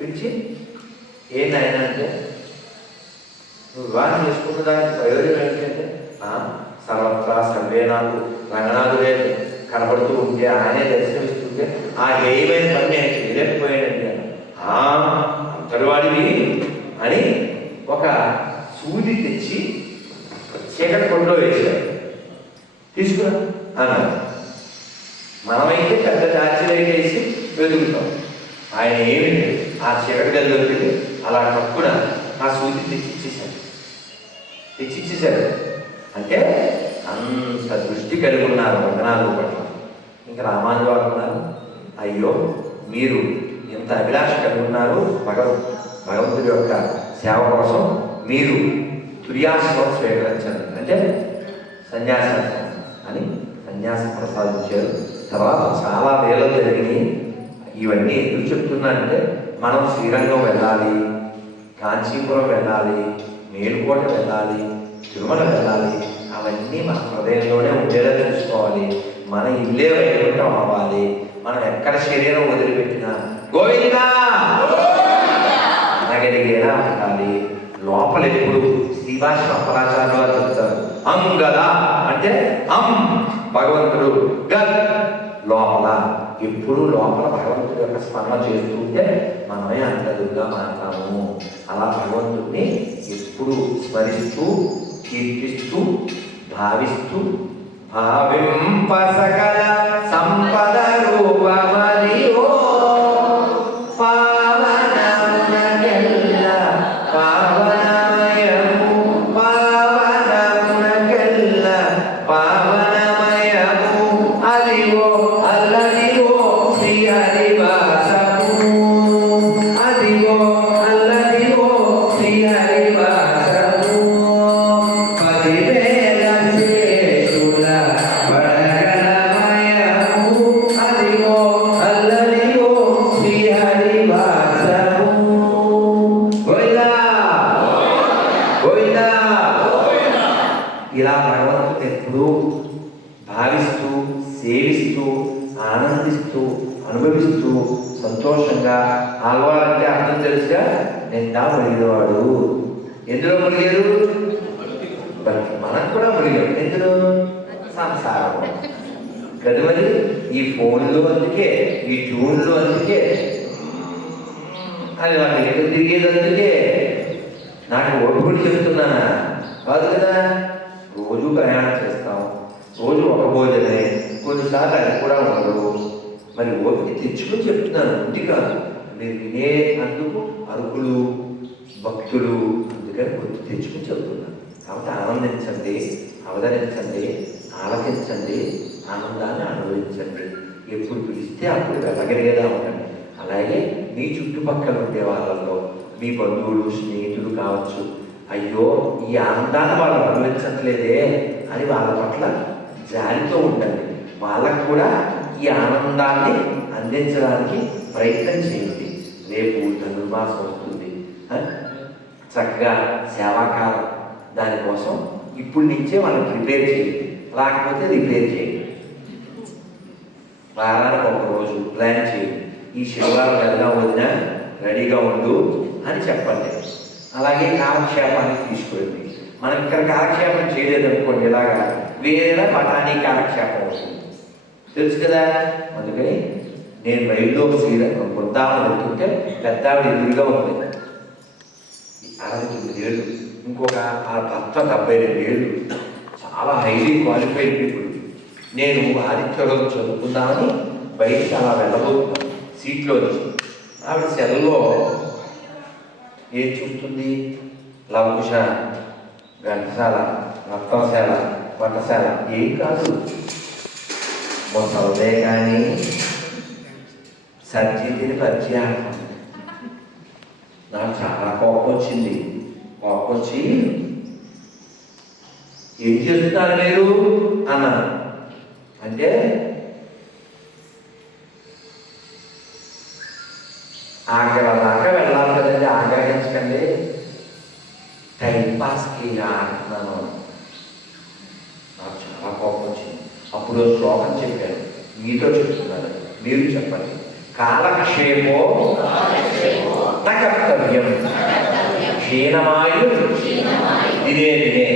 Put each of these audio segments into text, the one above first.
పిలిచి ఏం నాయన అంటే నువ్వు వివాహం చేసుకున్న దానికి ప్రయోజనం ఏంటంటే "ఆ, సర్వత్రా సర్వే నాకు రంగనాథుడే కనబడుతూ ఉంటే ఆయనే దర్శనమిస్తుంటే ఆ హేయమైన పని నేను చేయలేకపోయానండి. "ఆ, అంతటి అని ఒక సూది తెచ్చి చీకటి కొండలో వేశాడు. తీసుకురా అన్నాడు. మనమైతే పెద్ద టార్చర్ వేసి వెతుకుతాం. ఆయన ఏమి లేదు. ఆ చీకటి గదిలోకి వెళ్ళి అలా కప్పున ఆ సూది తెచ్చిచ్చేశాడు. తెచ్చిచ్చేశాడు. అంటే అంత దృష్టి కలిగి ఉన్నారు వందనాలు పట్ల. ఇంకా రామానుజు ఉన్నారు. అయ్యో మీరు ఎంత అభిలాష కలిగి ఉన్నారు. భగవ భగవంతుడి యొక్క సేవ కోసం మీరు తుర్యాశ్రమం స్వీకరించారు. అంటే సన్యాసం అని సన్యాసం ప్రసాదించారు. తర్వాత చాలా వేలు జరిగినాయి. ఇవన్నీ ఎందుకు చెప్తున్నానంటే మనం శ్రీరంగం వెళ్ళాలి కాంచీపురం వెళ్ళాలి మేలుకోట వెళ్ళాలి తిరుమల వెళ్ళాలి అవన్నీ మన హృదయంలోనే ఉండేలా తెలుసుకోవాలి. మన ఇల్లే వైకుంఠం అవ్వాలి. మనం ఎక్కడ శరీరం వదిలిపెట్టినా గోవిందా! అనగలిగేలా ఉండాలి. లోపల ఎప్పుడు శ్రీభాష అపరాచారులు వారు చెప్తారు. అం గదా అంటే అం భగవంతుడు గద్. లోపల ఎప్పుడు లోపల భగవంతుడి యొక్క స్మరణ చేస్తుంటే మనమే అంతదుగా మారుతాము. అలా భగవంతుడిని ఎప్పుడు స్మరిస్తూ కీర్తిస్తూ భావిస్తూ భావింప సకల సంపద రూపమరియో ఆనందిస్తూ అనుభవిస్తూ సంతోషంగా ఆగవాలంటే అర్థం తెలుసుగా? నిండా మునిగినవాడు. ఎందులో మునిగారు మనకు కూడా మునిగాం ఎందులో? సంసారం. కదా మరి? ఈ ఫోన్లో అందుకే ఈ ట్యూన్లో అందుకే. అది వాళ్ళ ఎక్కడ తిరిగేది అందుకే? నాకు ఓటుకుని చెప్తున్నానా కాదు కదా? రోజు ప్రయాణం చేస్తాం. రోజు ఒక భోజనే కొన్నిసార్లు అది కూడా ఉండదు మరి ఓపిక తెచ్చుకొని చెప్తున్నాను ఉంది కాదు. మీరు వినే అందుకు అరుకులు భక్తులు అందుకని గుర్తు తెచ్చుకొని చెప్తున్నాను. కాబట్టి ఆనందించండి అవతరించండి ఆలకించండి ఆనందాన్ని అనుభవించండి. ఎప్పుడు పిలిస్తే అప్పుడు వెళ్ళగలిగేదా ఉండండి. అలాగే మీ చుట్టుపక్కల ఉండే వాళ్ళలో మీ బంధువులు స్నేహితులు కావచ్చు అయ్యో ఈ ఆనందాన్ని వాళ్ళు అనుభవించట్లేదే అని వాళ్ళ పట్ల జాలితో ఉండండి. వాళ్ళకు కూడా ఈ ఆనందాన్ని అందించడానికి ప్రయత్నం చేయండి. రేపు ధనుర్మాసం వస్తుంది. చక్కగా సేవాకాలం. దానికోసం ఇప్పుడు నుంచే మనం ప్రిపేర్ చేయండి. రాకపోతే రిపేర్ చేయండి. వారానికి ఒక రోజు ప్లాన్ చేయండి. ఈ శనివారం వెళ్దాం వదినా రెడీగా ఉండు అని చెప్పండి. అలాగే కాలక్షేపానికి తీసుకురండి మనం ఇక్కడ కాలక్షేపం చేయలేదు అనుకోండి ఇలాగా వేరేలా పటానీ కాలక్షేపం అవుతుంది. తెలుసు కదా? అందుకని నేను రైల్లో శ్రీరంగం బృందావనం వెళ్తుంటే పెద్ద ఆవిడ ఎదురుగా ఉంది. అరవై తొమ్మిది ఏళ్ళు ఇంకొక ఆ భర్త డెబ్బై రెండు ఏళ్ళు. చాలా హైలీ క్వాలిఫైడ్ పీపుల్ నేను ఆదిత్యలో చదువుకుందామని బయటికి అలా వెళ్ళబోతున్నాను సీట్లో ఆవిడ సెల్లో ఏం చూస్తుంది? లవంకుశ ఘంటసాల రక్తంశాల వంటశాల. ఏం కాదు. ఒక కానీ సర్జితిని పరిచయం. నాకు చాలా కోపం వచ్చింది కోపం వచ్చి ఏం చేస్తున్నారు మీరు? అన్నాను. అంటే ఆగ్రహ దాకా వెళ్ళాలి కదండి ఆగ్రహించకండి టైం పాస్కి ఆ నాకు చాలా కోపం వచ్చింది అప్పుడు శ్లోకం చెప్పాను మీతో చెప్తున్నాను మీరు చెప్పండి. కాలక్షేపో క్షీణమాయు ఇదే ఇదే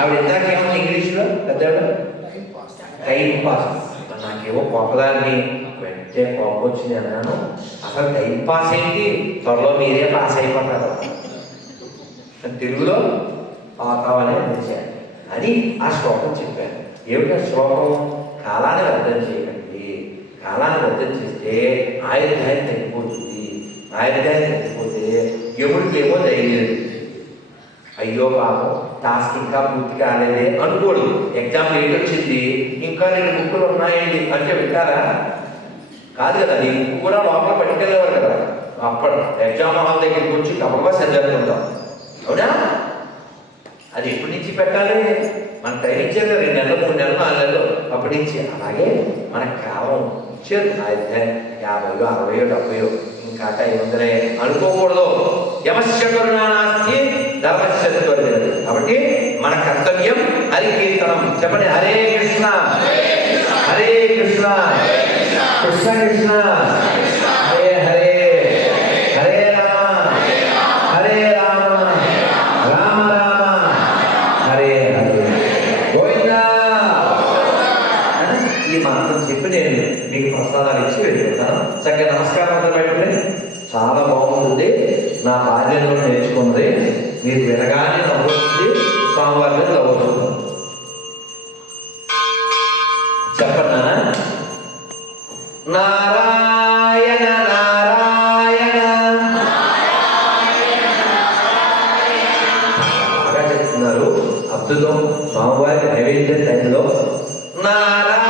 ఆవిడ ఇందాక ఏమన్నా ఇంగ్లీష్లో? పెద్దవాడు టైం పాస్. నాకేమో గొప్పదాన్ని వెంటనే కోపం వచ్చింది అన్నాను. అసలు టైం పాస్ అయింది త్వరలో మీరే పాస్ అయిపోతారు. తెలుగులో పాతావని అందించాను అని ఆ శ్లోకం చెప్పాను ఏమిటి శ్లోకం కాలాన్ని అర్థం చేయకండి. కాలాన్ని అర్థం చేస్తే ఆయుర్దాయం తగ్గిపోతుంది. ఆయుర్దాయం తగ్గిపోతే ఎముడికి ఏమో ధైర్యం అయ్యో పాపం టాస్క్ ఇంకా పూర్తి కాలేదే అనుకోడు. ఎగ్జామ్ లేట్ వచ్చింది ఇంకా రెండు బుక్కులు ఉన్నాయండి. అంటే వింటారా? కాదు కదా నీ బుక్ కూడా లోపల పట్టుకెళ్ళేవారు కదా. అప్పుడు ఎగ్జామ్ హాల్ దగ్గరికి వచ్చి గబగబా చదివేస్తుంటాం అవునా? నుంచి పెట్టాలి మన టైం ఇచ్చారు రెండు నెలలు మూడు నెలలు నాలుగు నెలలు అప్పటి నుంచి అలాగే మన కాలం ఇచ్చారు యాభైయో అరవయో డెబ్బయో ఇంకా టైం ఉందనే అనుకోకూడదు. ధర్మస్య త్వరితగతి. కాబట్టి మన కర్తవ్యం హరి కీర్తనం. చెప్పండి హరే కృష్ణ. హరే కృష్ణ. కృష్ణ కృష్ణ హరే హరే హరే రామ హరే రామ రామ రామ హరే హరే గోవిందా అని ఈ మంత్రం చెప్పి నేను మీకు ప్రసాదాలు ఇచ్చి వెళ్ళిపోతాను. చక్కగా నమస్కారం అంతా చాలా బాగుంటుంది. నా బాల్యంలో నేర్చుకుంది మీరు వినగానే నవ్వుతుంది. స్వామివారి నవ్వుతుంది చెప్పండి నారాయణ నారాయణ. బాగా చెప్తున్నారు. అద్భుతం. స్వామివారి నైవేద్య టైంలో. నారాయణ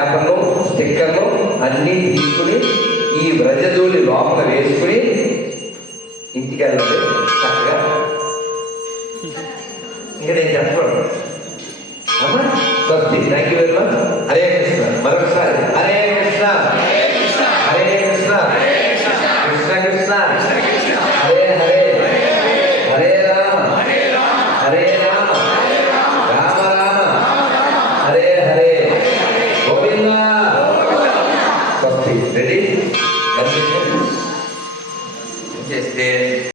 పేపర్లు స్టిక్కర్లు అన్నీ తీసుకుని ఈ వ్రజధూళి లోపల వేసుకుని ఇంటికి వెళ్ళాలి. చక్కగా. ఇంకా నేను చెప్పాను అమ్మా స్వస్తి. Thank you very much Hare Krishna మరొకసారి.